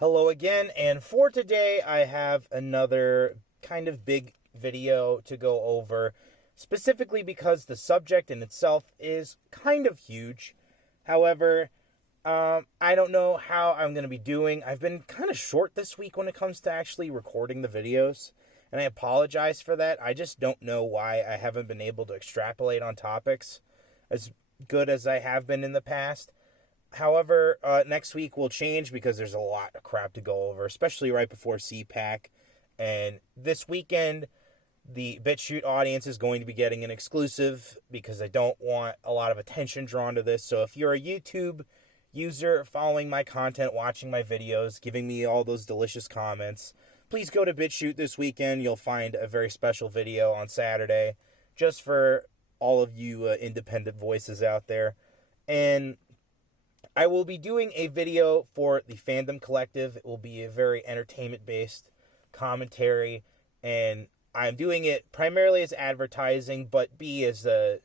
Hello again, and for today I have another kind of big video to go over, specifically because the subject in itself is kind of huge. However, I don't know how I'm going to be doing. I've been kind of short this week when it comes to actually recording the videos, and I apologize for that. I just don't know why I haven't been able to extrapolate on topics as good as I have been in the past. However, next week will change because there's a lot of crap to go over, especially right before CPAC. And this weekend, the BitChute audience is going to be getting an exclusive because I don't want a lot of attention drawn to this. So if you're a YouTube user following my content, watching my videos, giving me all those delicious comments, please go to BitChute this weekend. You'll find a very special video on Saturday just for all of you independent voices out there. And I will be doing a video for the Fandom Collective. It will be a very entertainment-based commentary, and I'm doing it primarily as advertising, but B, as a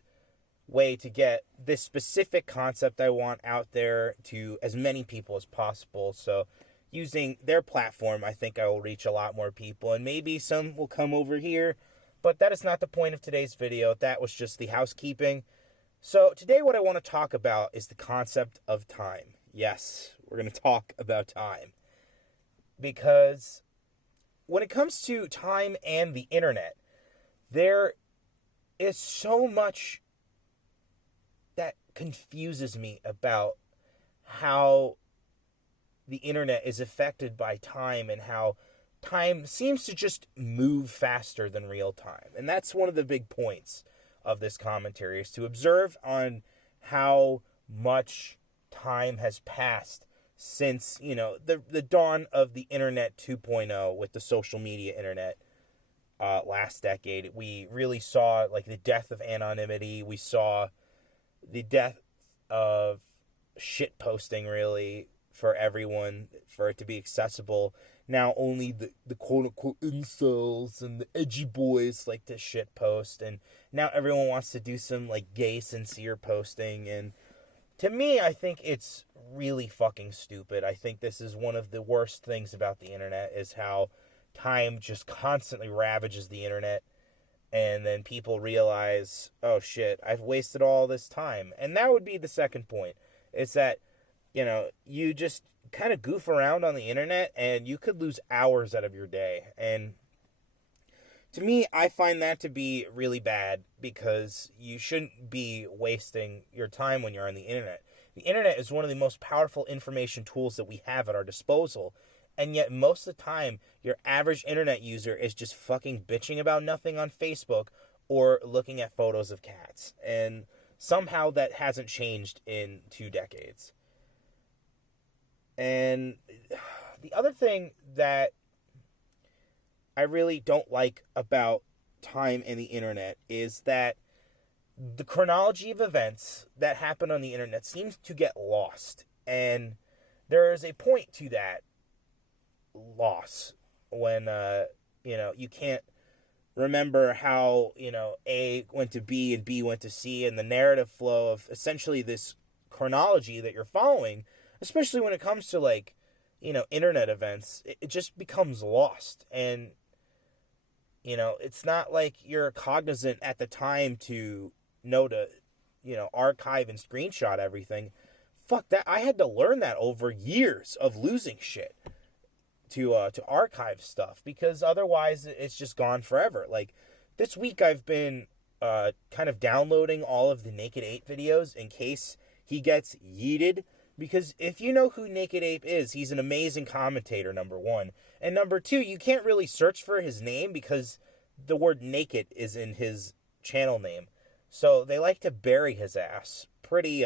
way to get this specific concept I want out there to as many people as possible. So using their platform, I think I will reach a lot more people, and maybe some will come over here, but that is not the point of today's video. That was just the housekeeping. So today what I want to talk about is the concept of time. Yes, we're going to talk about time. Because when it comes to time and the internet, there is so much that confuses me about how the internet is affected by time and how time seems to just move faster than real time. And that's one of the big points of this commentary, is to observe on how much time has passed since, the dawn of the internet 2.0 with the social media internet last decade. We really saw the death of anonymity. We saw the death of shit posting, really, for everyone, for it to be accessible. Now only the quote-unquote incels and the edgy boys like to shit post, and now everyone wants to do some gay sincere posting. And to me, I think it's really fucking stupid. I think this is one of the worst things about the internet, is how time just constantly ravages the internet, and then people realize, oh shit, I've wasted all this time. And that would be the second point, is that you just kind of goof around on the internet and you could lose hours out of your day. And to me, I find that to be really bad, because you shouldn't be wasting your time when you're on the internet. The internet is one of the most powerful information tools that we have at our disposal. And yet most of the time, your average internet user is just fucking bitching about nothing on Facebook or looking at photos of cats. And somehow that hasn't changed in 2 decades. And the other thing that I really don't like about time and the internet is that the chronology of events that happen on the internet seems to get lost. And there is a point to that loss when, you can't remember how, A went to B and B went to C, and the narrative flow of essentially this chronology that you're following, especially when it comes to internet events, it just becomes lost. And it's not like you're cognizant at the time to know to archive and screenshot everything. Fuck that. I had to learn that over years of losing shit to archive stuff, because otherwise it's just gone forever. This week I've been kind of downloading all of the Naked Ape videos in case he gets yeeted. Because if you know who Naked Ape is, he's an amazing commentator, number one. And number two, you can't really search for his name because the word naked is in his channel name. So they like to bury his ass pretty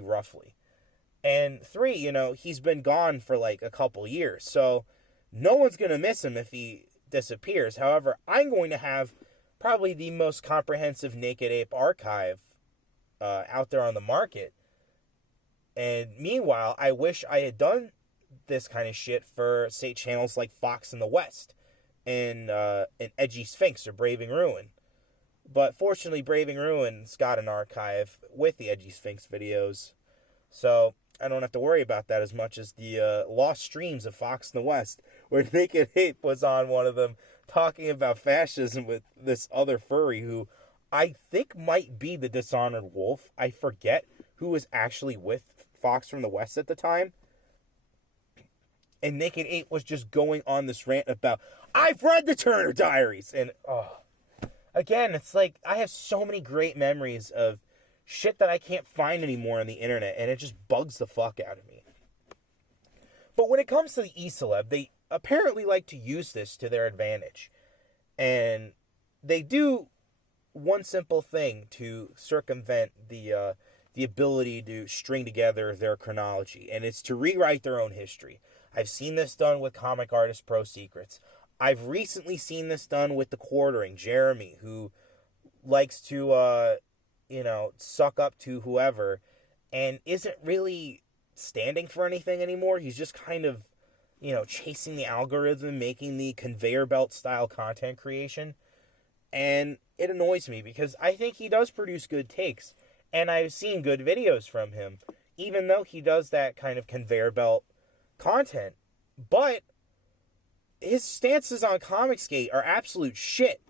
roughly. And three, he's been gone for a couple years. So no one's going to miss him if he disappears. However, I'm going to have probably the most comprehensive Naked Ape archive out there on the market. And meanwhile, I wish I had done this kind of shit for, say, channels like Fox in the West and Edgy Sphinx or Braving Ruin. But fortunately, Braving Ruin's got an archive with the Edgy Sphinx videos. So I don't have to worry about that as much as the lost streams of Fox in the West, where Naked Ape was on one of them talking about fascism with this other furry who I think might be the Dishonored Wolf. I forget who was actually with Fox from the West at the time. And Naked Ape was just going on this rant about, I've read the Turner Diaries. And, again, it's like, I have so many great memories of shit that I can't find anymore on the internet, and it just bugs the fuck out of me. But when it comes to the e-celeb, they apparently like to use this to their advantage. And they do one simple thing to circumvent the ability to string together their chronology, and it's to rewrite their own history. I've seen this done with comic artist Pro Secrets. I've recently seen this done with the Quartering, Jeremy, who likes to, suck up to whoever and isn't really standing for anything anymore. He's just kind of, chasing the algorithm, making the conveyor belt style content creation. And it annoys me because I think he does produce good takes. And I've seen good videos from him, even though he does that kind of conveyor belt content. But his stances on Comicsgate are absolute shit.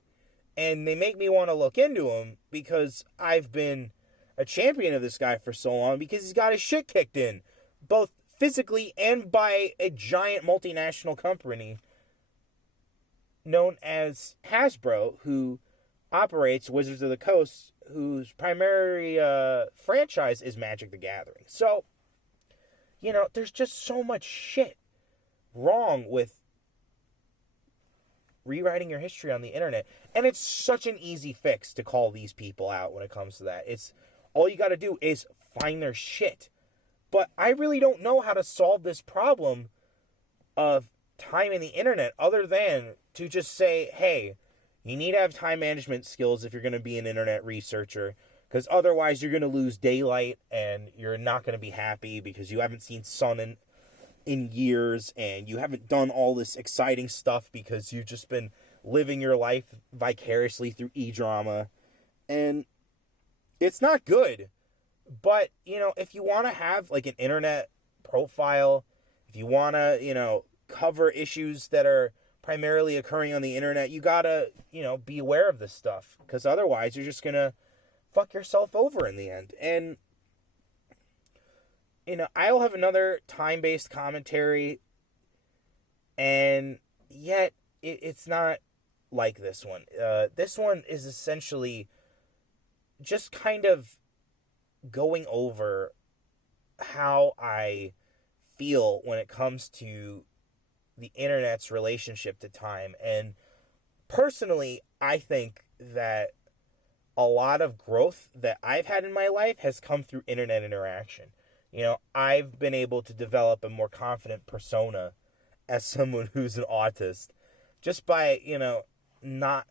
And they make me want to look into him because I've been a champion of this guy for so long because he's got his shit kicked in, both physically and by a giant multinational company known as Hasbro, who operates Wizards of the Coast, whose primary franchise is Magic the Gathering. So, there's just so much shit wrong with rewriting your history on the internet. And it's such an easy fix to call these people out when it comes to that. It's all you got to do is find their shit. But I really don't know how to solve this problem of time in the internet other than to just say, hey, you need to have time management skills if you're going to be an internet researcher, because otherwise you're going to lose daylight and you're not going to be happy because you haven't seen sun in years and you haven't done all this exciting stuff because you've just been living your life vicariously through e-drama. And it's not good. But, if you want to have like an internet profile, if you want to, cover issues that are primarily occurring on the internet, you gotta, be aware of this stuff, because otherwise you're just gonna fuck yourself over in the end. And, I'll have another time-based commentary, and yet it's not like this one. This one is essentially just kind of going over how I feel when it comes to the internet's relationship to time. And personally, I think that a lot of growth that I've had in my life has come through internet interaction. I've been able to develop a more confident persona as someone who's an autist just by, not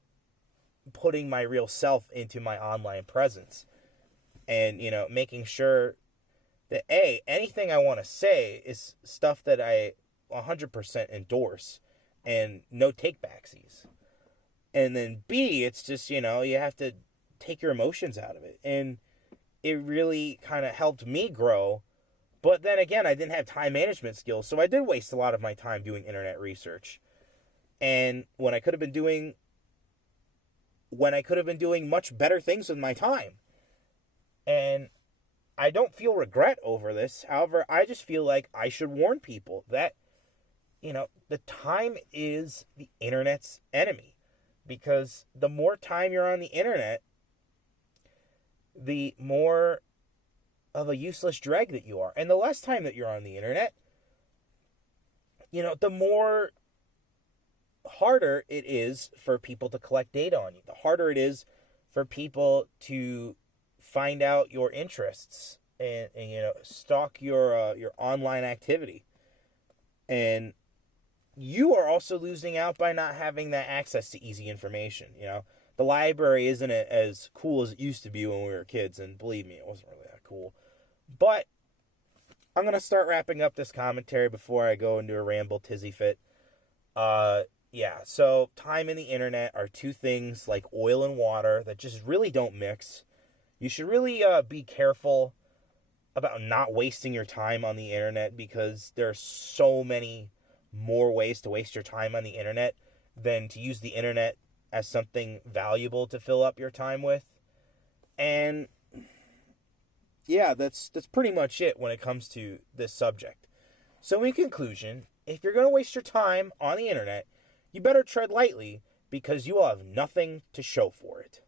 putting my real self into my online presence. And, making sure that, anything I want to say is stuff that I 100% endorse and no take-backsies. And then B, it's just, you have to take your emotions out of it. And it really kind of helped me grow. But then again, I didn't have time management skills, so I did waste a lot of my time doing internet research. And when I could have been doing much better things with my time. And I don't feel regret over this. However, I just feel like I should warn people that, the time is the internet's enemy. Because the more time you're on the internet, the more of a useless dreg that you are. And the less time that you're on the internet, the more harder it is for people to collect data on you. The harder it is for people to find out your interests and stalk your online activity. And you are also losing out by not having that access to easy information. The library isn't as cool as it used to be when we were kids, and believe me, it wasn't really that cool. But I'm going to start wrapping up this commentary before I go into a ramble tizzy fit. So time and the internet are two things like oil and water that just really don't mix. You should really be careful about not wasting your time on the internet, because there are so many more ways to waste your time on the internet than to use the internet as something valuable to fill up your time with. And yeah, that's pretty much it when it comes to this subject. So in conclusion, if you're going to waste your time on the internet, you better tread lightly, because you will have nothing to show for it.